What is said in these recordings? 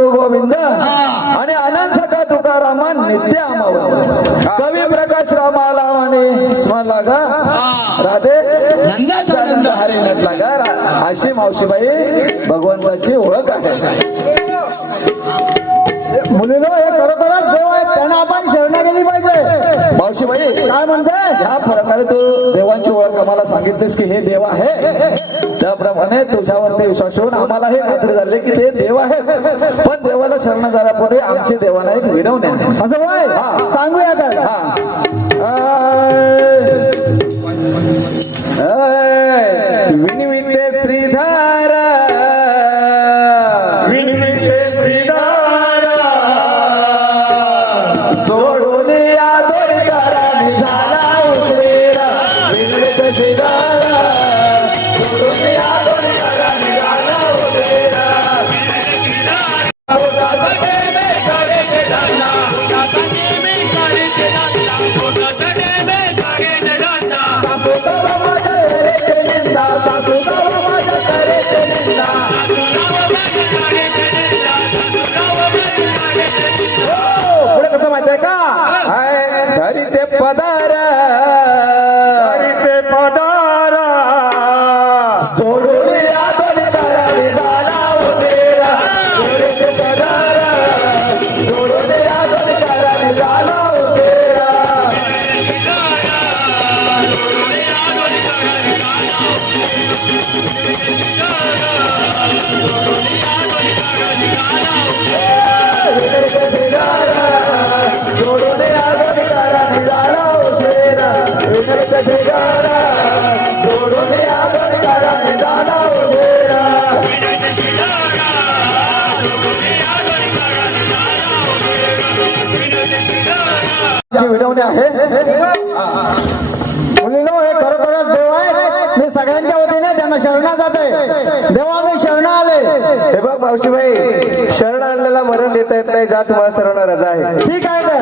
गोविंद आणि आनंद सखा तुकारामान नित्य आमावत कवी प्रकाश रामाला आणि स्मरला गा राधे नंदाचा हरी नटला गा अशी मावशीबाई भगवंताची ओळख आहे. मुलीनो हे खरोखरच देव आहे, त्यांना आपण शरणा गेली पाहिजे. मावशीबाई काय म्हणते? ह्या प्रकारे तू देवांची ओळख आम्हाला सांगितलीस की हे देव आहे, त्याप्रमाणे तुझ्यावरती विश्वास ठेवून आम्हाला हे खात्री झाली की ते देव आहे. पण देवाला शरण जाण्यापूर्वी आमची देवाला एक विनवणी आहे. असं वय सांगूया तर. विनिविते श्रीधार विनिविते श्रीधार सोडून या दोरीदाराने झाला उशीर. विनिविते श्रीधार सोडून या दोरीदाराने झाला उशीर. पुढे कसं माहितीये का? धरी ते पदार सोडून या दोरीदाराने झाला उशीर. विनिविते पदार सोडून या दोरीदाराने झाला उशीर. सोडून या दोरीदाराने झाला उशीर. विनिविते श्रीधार सोडून या दोरीदाराने झाला उशीर. ची विनवणी आहे. मुलीनो हे खरोखरच देव आहे, मी सगळ्यांच्या वतीने त्यांना शरणा जाते. देवा मी शरण आले. हे बघ मावशीबाई, शरण आणलेला मरण देता येत नाही, जा तुम्हाला शरण रजा आहे. ठीक आहे तर.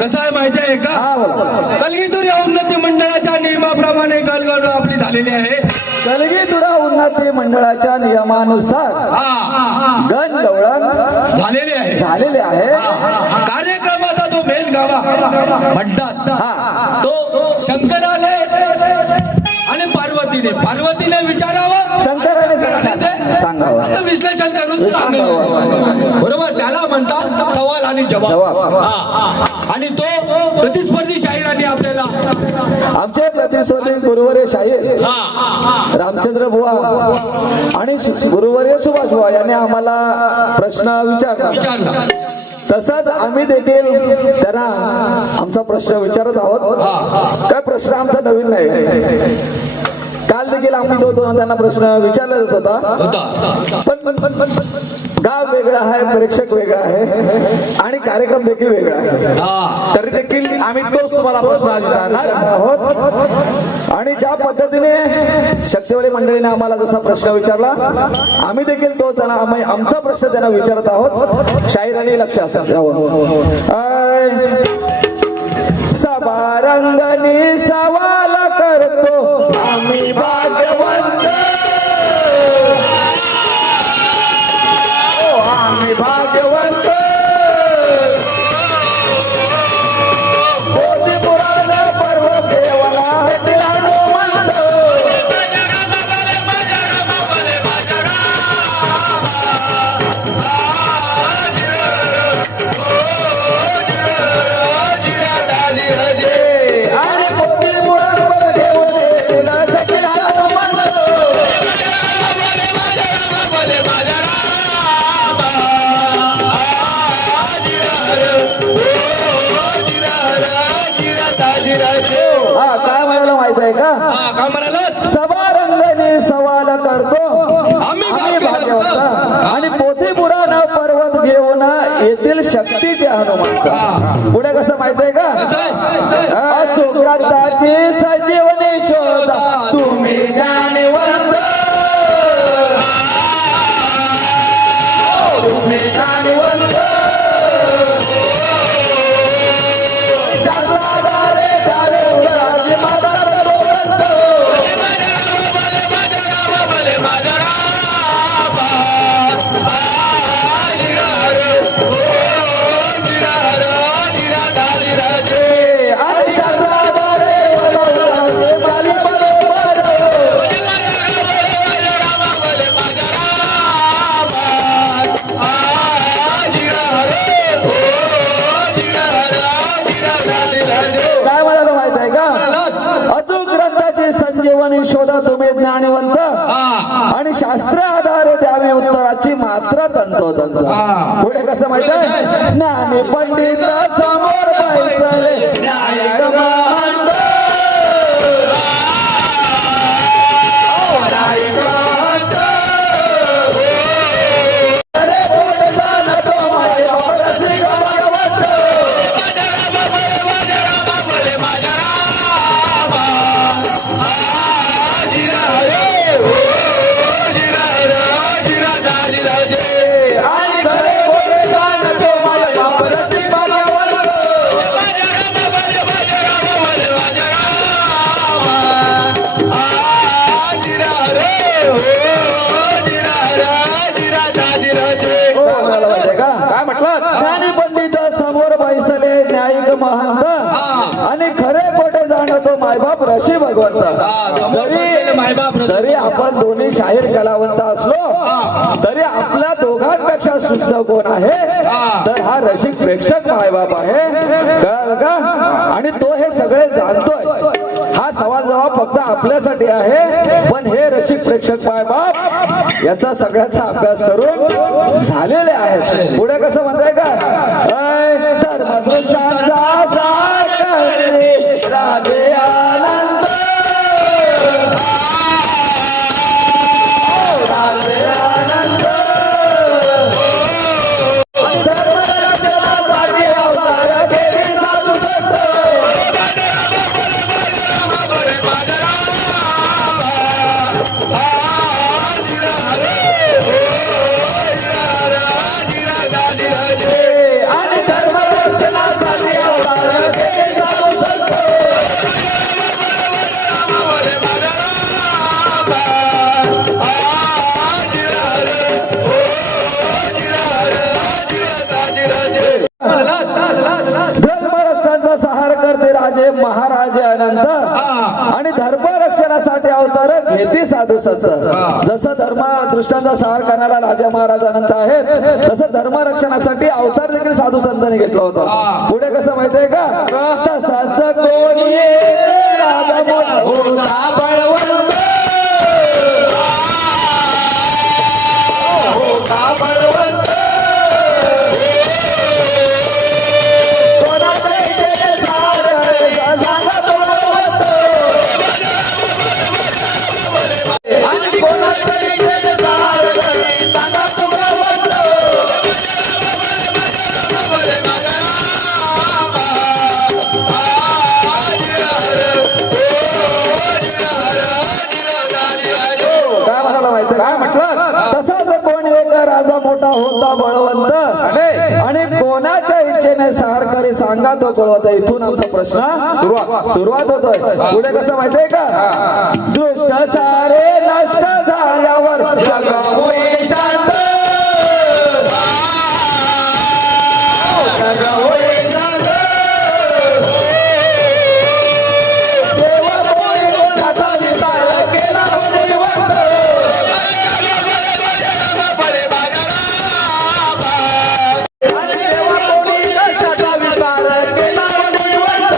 कसं आहे माहिती आहे का? कलगीतूर या उन्नती मंडळाच्या नियमाप्रमाणे गलगल आपली झालेली आहे. कलगीतुरा उन्नती मंडळाच्या नियमानुसार गणगवळण झालेले आहे. कार्यक्रमाचा जो मेन गावा म्हणतात तो शंकराने आणि पार्वतीने विचारावं, शंकराने सांगावं, आता विश्लेषण करून सांगावं. बरोबर, त्याला म्हणतात सवाल आणि जवाब. आणि तो प्रतिस्पर्धी शाहिरांनी आपल्याला, आमचे प्रतिस्पर्धी गुरुवर्य शाहीर रामचंद्र बुवा आणि गुरुवर्य सुभाष बुवा यांनी आम्हाला प्रश्न विचारला. तसाच आम्ही देखील त्यांना आमचा प्रश्न विचारत आहोत. काय प्रश्न आमचा नवीन नाही, काल देखील आम्ही त्यांना प्रश्न विचारलाच होता. पण गाव वेगळं आहे, प्रेक्षक वेगळं आहे आणि कार्यक्रम देखील वेगळा आहे. तरी देखील आम्ही तोच तुम्हाला प्रश्न विचारणार आहोत. आणि ज्या पद्धतीने शक्तिवाडी मंडळीने आम्हाला जसा प्रश्न विचारला, आम्ही देखील तो त्यांना आमचा प्रश्न त्यांना विचारत आहोत. शाहिरांनी लक्ष असावं. सभारंगणी सवाल करतो आम्ही भाग्यवंत, आम्ही भाग्यवंत. बोधी पुराण पर्व केवळ आहे, हा काय म्हणाला माहित आहे का? हा काय म्हणाला? सभा रंगणी सवाल करतो आम्ही आम्ही भाग्यवंत. भाग्यवंत आणि पोथी पुराण पर्वत घेऊन येथील शक्तीचे हनुमंत. पुढे कसं माहित आहे का? कसं आहे? अचूक ग्रंथाची संजीवनी शोधा तुम्ही ज्ञानवंत. तुम्ही ज्ञानवंत. शास्त्राधारे धारे उदराचे माझा बंदोबस्त. आणि शास्त्राधारे उदराचे माली बरोबर. काय म्हणाला माहित आहे का? अचूक ग्रंथाची संजीवनी शोधा तुम्ही ज्ञानवंत आणि शास्त्र आधारे द्यावे उत्तराची मात्र तंतोतंत. पुढे कसं माहित आहे? ज्ञानी पंडित समोर बैसले न्यायिक महंत. न्यायिक महंत. अरे पुढे जाणतो माझ्या परसिक भगवंत. आणि खरे खोटे जाणतो माझ्या परसिक भगवंत. काय म्हटलं? ज्ञानी पंडित समोर बैसले न्यायिक महंत आणि खरे खोटे जाणतो मायबाप ऋषी भगवंत. जरी आपण दोन्ही शाहीर कलावंत असलो तरी आपल्या दोघांपेक्षा शुद्ध कोण आहे? तर हा रसिक प्रेक्षक मायबाप आहे. कळलं का? आणि तो हे सगळे जाणतोय. हा सवाल जवाब फक्त आपल्यासाठी आहे, पण हे रसिक प्रेक्षक मायबाप याचा सगळ्याचा अभ्यास करून झालेले आहेत. पुढे कसं म्हणताय का? धर्मदृष्टांचा सार करणे राधे आनंद. राधे आनंद. धर्मरक्षणासाठी अवतार केली साधू संत. आणि धर्मरक्षणासाठी अवतार केली साधू संत. धर्मरक्षणाचा सहार करते राजे महाराजे अनंत आणि धर्मरक्षणासाठी अवतार घेते साधू संत. जसं धर्मदृष्टांचा सहार करणारा राजा महाराज अनंत आहेत तसं धर्मरक्षणासाठी अवतार देखील साधू संतांनी घेतला होता. पुढे कसं माहितीये का? तसाच कोणी राजा मोठा होता बळवंत. होता बळवंत. कोणाचा इथे सार सांगा तो बळवंत. आणि कोणाचा इथे सार सांगा तो बळवंत. काय म्हणाला माहिती? काय म्हटलं? तसाच कोण एक राजा मोठा होता बळवंत आणि कोणाच्या इच्छेने सहार करी सांगा तो कळवत. इथून आमचा प्रश्न सुरुवात होतोय. पुढे कसं माहितीये का? दृष्ट सारे नष्ट झाल्यावर जग होई शांत. जग होई शांत. देवा कोणी कोणाचा विचार केला हो देवंत. आणि देवा कोणी कशाचा विचार केला हो देवंत.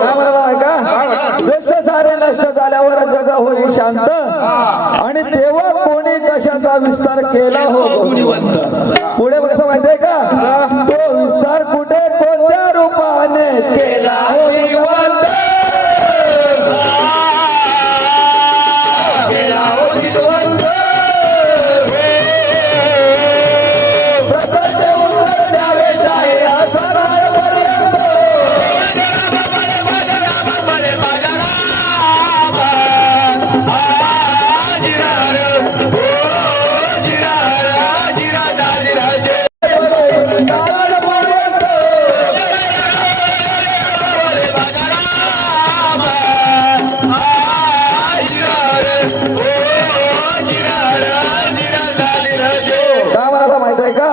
काय म्हणाला का? दुष्ट सारे नष्ट झाल्यावर जग होई शांत आणि कशाचा विस्तार केला हो गुणवंत. पुढे कसं माहितीये का तो विस्तार कुठे कोणत्या रूपाने केला हो भगवंत. केला हो भगवंत. प्रश्नाचे उत्तर द्यावे शाहीर सकाळपर्यंत. काय मला माहित आहे का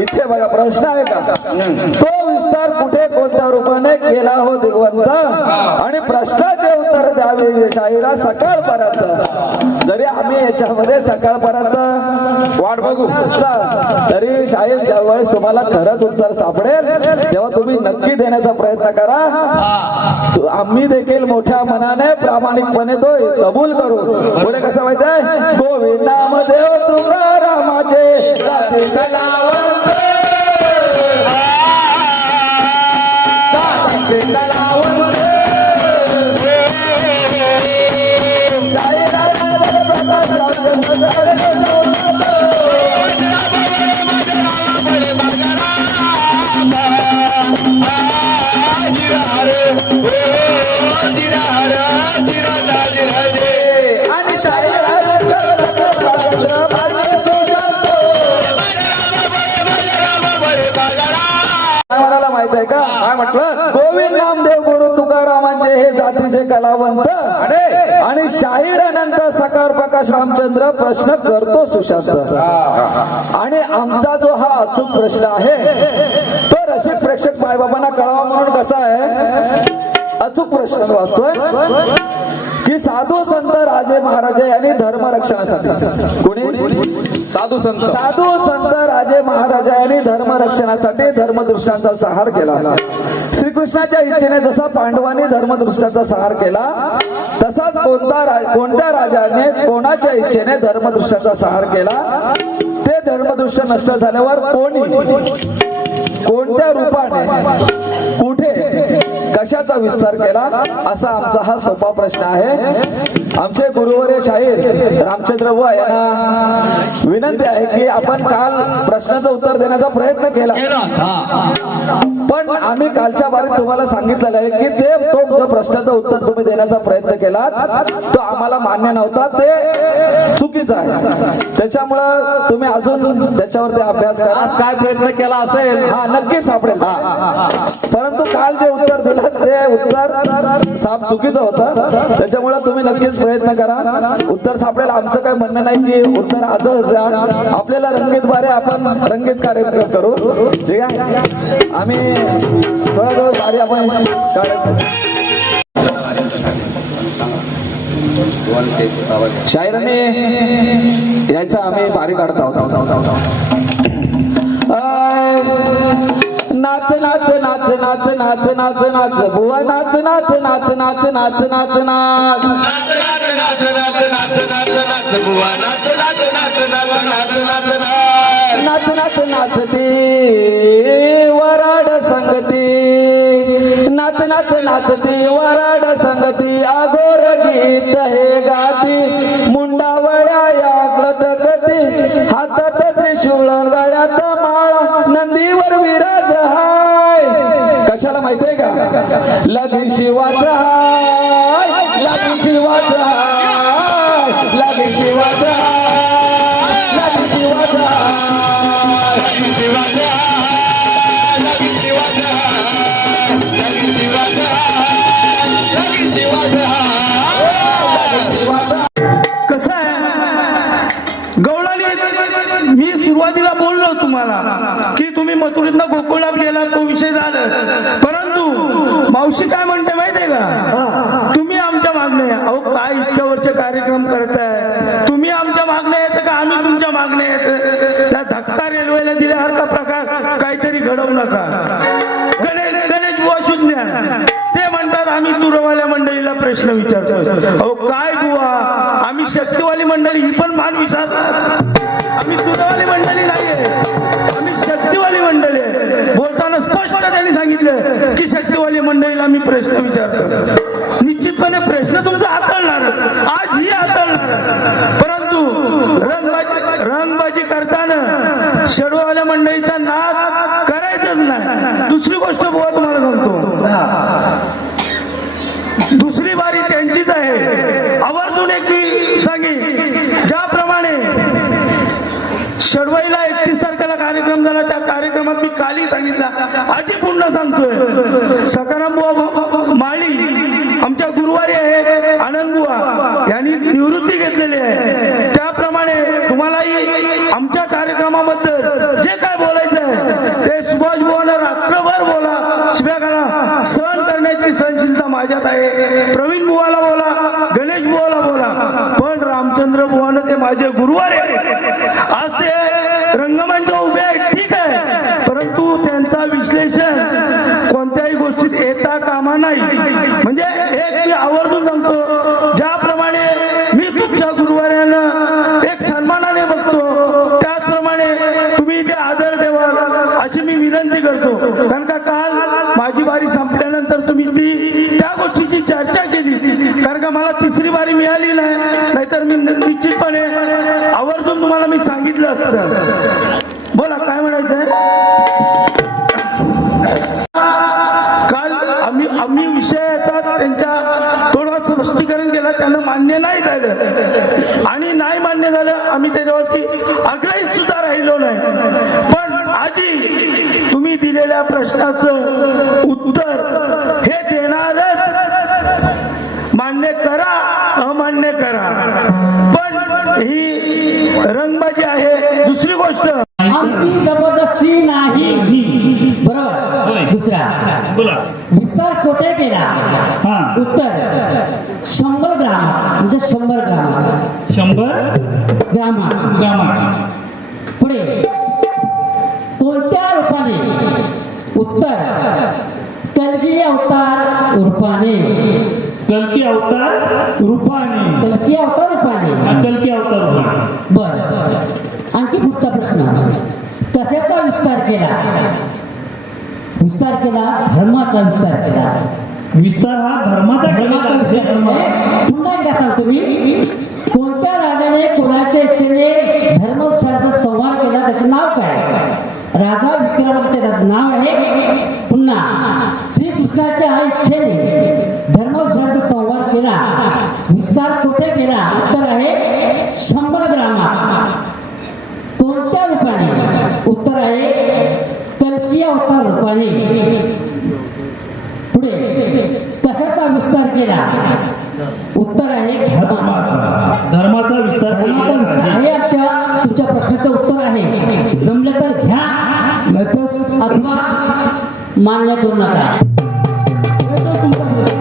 इथे बघा प्रश्न आहे का तो विस्तार कुठे कोणत्या रूपाने केला हो भगवंत आणि प्रश्नाचे उत्तर द्यावे शाहीरा सकाळपर्यंत. जरी आम्ही याच्यामध्ये सकाळपर्यंत वाट बघू तरी शाहीर ज्यावेळेस तुम्हाला खरंच उत्तर सापडेल तेव्हा तुम्ही नक्की देण्याचा प्रयत्न करा. आम्ही देखील मोठ्या मनाने प्रामाणिकपणे तो कबूल करू. पुढे कसं माहित आहे गोविंद नामदेव तुकारामाचे जाती कलावंत. जाती कलावंत. आणि म्हणाला माहित आहे का काय म्हटलं गोविंद नामदेव गुरु तुकारामांचे हे जातीचे कलावंत आणि शाहीर अनंत सकार प्रकाश रामचंद्र प्रश्न करतो सुशांत. आणि आमचा जो हा अचूक प्रश्न आहे तो रसिक प्रेक्षक मायबाबांना कळावा म्हणून कसा आहे अचूक प्रश्न वाचतोय की साधू संत राजे महाराजे यांनी धर्म रक्षणासाठी कोणी साधू संत राजे महाराजा यांनी धर्म रक्षणासाठी धर्मदृष्टांचा संहार केला. श्रीकृष्णाच्या इच्छेने जसा पांडवांनी धर्मदृष्टांचा संहार केला तसाच कोणत्या राजाने कोणाच्या इच्छेने धर्मदृष्टांचा संहार केला ते धर्मदृष्ट नष्ट झाल्यावर कोणत्या रूपाने कुठे कशाचा विस्तार केला असा आमचा हा सोपा प्रश्न आहे. आमचे गुरुवर्य शाहीर रामचंद्र बुवा यांना विनंती आहे की आपण काल प्रश्नाचं उत्तर देण्याचा प्रयत्न केला पण आम्ही कालच्या बारीत तुम्हाला सांगितलेलं आहे की तो जो प्रश्नाचं उत्तर तुम्ही देण्याचा प्रयत्न केला तो आम्हाला मान्य नव्हता ते चुकीचं आहे. त्याच्यामुळं तुम्ही अजून त्याच्यावरती अभ्यास करा. काय प्रयत्न केला असेल हा नक्की सापडेल. परंतु काल जे उत्तर दिलं ते उत्तर साफ चुकीचं होतं. त्याच्यामुळे तुम्ही नक्कीच प्रयत्न करा उत्तर सापडेल. आमचं काही म्हणणं नाही की उत्तर आजच द्या. आपल्याला रंगीत बारे आपण रंगीत कार्यक्रम करू. ठीक आहे आम्ही थोडा बारी आपण शायराने यायचा आम्ही बारी काढत आहोत. नाच नाच नाच नाच नाच नाच नाच बुवा नाच नाच नाच नाच नाच नाच नाच नाच नाच नाचती वराड संगती नाच नाच नाचती वराड संगती अघोर गीत हे गाती मुंडावळ्या या लटकती हातात त्रिशूळ गळ्यात माळा नंदीवर विराज हाय. कशाला माहितीये का लगी शिवाचा हाय लगी शिवाचा हाय लगी शिवाचा हाय लगी शिवाचा हाय लगी शिवाचा हाय लगी शिवाचा हाय लगी शिवाचा हाय लगी शिवाचा हाय. कसं आहे गवळणी मी सुरुवातीला बोललो तुम्हाला की तुम्ही मथुरेतनं गोकुळात गेला तो विषय झाला परंतु मावशी काय म्हणते माहितीये का तुम्ही आमच्या मागणे अहो काय इतक्यावरचे कार्यक्रम करताय तुम्ही आमच्या मागणे यायचं का आम्ही तुमच्या मागणे यायचं. त्या धक्का रेल्वेला दिल्यासारखा प्रकार काहीतरी घडवू नका. गणेश बुवा शून्य ते म्हणतात आम्ही तुरवाल्या मंडळीला प्रश्न विचारतो. अहो काय बुवा आम्ही आम्ही शक्तिवाली मंडळी, ही पण मान विश्वास, आम्ही दुधावाली मंडळी नाहीये, आम्ही शक्तिवाली मंडळी आहे. बोलताना स्पष्ट त्यांनी सांगितलं की शक्तिवाली मंडळीला आम्ही प्रश्न विचारतो. निश्चितपणे प्रश्न तुमचा हाताळणार, आजही हाताळणार, परंतु रंगबाजी करताना षडवाल्या मंडळीचा नाद करायचंच नाही. दुसरी गोष्ट बुवा तुम्हाला सांगतो, दुसरी बारी त्यांचीच आहे. आवर्जून एक मी सांगेन, ज्याप्रमाणे षडवाईला 31 तारखेला कार्यक्रम झाला, त्या कार्यक्रमात मी कालही सांगितला, आजही पुन्हा सांगतोय, सकाराम बुवा माळी आमच्या गुरुवारी आहे, आनंद बुवा यांनी निवृत्ती घेतलेली आहे. त्याप्रमाणे तुम्हालाही आमच्या कार्यक्रमाबद्दल जे काय बोलायचं आहे ते सुभाष बुवानं रात्रभर बोला, शिव्या घाला, सहन करण्याची सहनशीलता माझ्यात आहे. प्रवीण बुवाला बोला, गणेश बुवाला बोला, पण रामचंद्र बुवानं ते माझे गुरुवार आहे. आज ते रंगमंच उभे आहेत, ठीक आहे, परंतु त्यांचा विश्लेषण कोणत्याही गोष्टीत येता कामा नाही. म्हणजे एक मी आवर्जून सांगतो, ज्याप्रमाणे मी तुमच्या गुरुवाऱ्यानं एक सन्मानाने बघतो, त्याचप्रमाणे तुम्ही ते आदर ठेवाल अशी मी विनंती करतो. कारण का काल माझी बारी संपल्यानंतर तुम्ही त्या गोष्टीची चर्चा केली, कारण का मला तिसरी बारी मिळाली नाही, नाहीतर मी निश्चितपणे आवर्जून तुम्हाला मी सांगितलं असतं. बोला काय म्हणायचंय. काल आम्ही विषयाचा त्यांच्या थोडं स्पष्टीकरण केलं, त्यांना मान्य नाही झालं, आणि नाही मान्य झालं आम्ही त्याच्यावरती आग्रही सुद्धा राहिलो नाही. पण आजी तुम्ही दिलेल्या प्रश्नाचं उत्तर हे देणारच, मान्य करा अमान्य करा, पण ही रंगबाजी आहे. दुसरी गोष्ट, आमची जबरदस्ती नाही, बरोबर. दुसरा विस्तार कुठे केला, उत्तर 100 ग्राम, म्हणजे 100 ग्राम. पुढे कोणत्या रूपाने, उत्तर कलगी अवतार रूपाने. कल्की अवतार रूपाने. कलगी अवतार रूपाने. कल्की अवतार रूपाने. बर. आणखी पुढचा प्रश्न, कशाचा विस्तार केला. विस्तार केला, धर्माचा विस्तार केला. विस्तार हा धर्माचा धर्माचा विस्तार केला. पुन्हा एकदा सांगतो मी, कोणत्या राजाने कोणाच्या इच्छेने धर्मोत्सवाचा संहार केला, त्याचं नाव काय. राजा विक्रमादित्य त्याचं नाव आहे. पुन्हा श्रीकृष्णाच्या इच्छेने धर्मोत्सवाचा संहार केला, विस्तार कुठे केला, उत्तर आहे 100 ग्रामात. कोणत्या रूपाने, उत्तर आहे कल्की अवतार रूपाने. पुढे कशाचा विस्तार केला, उत्तर आहे धर्माचा विस्तार. धर्माचा विस्तार आहे. आमच्या तुमच्या प्रश्नाचं उत्तर आहे. जमलं तर घ्या, अथवा मान्य करू नका.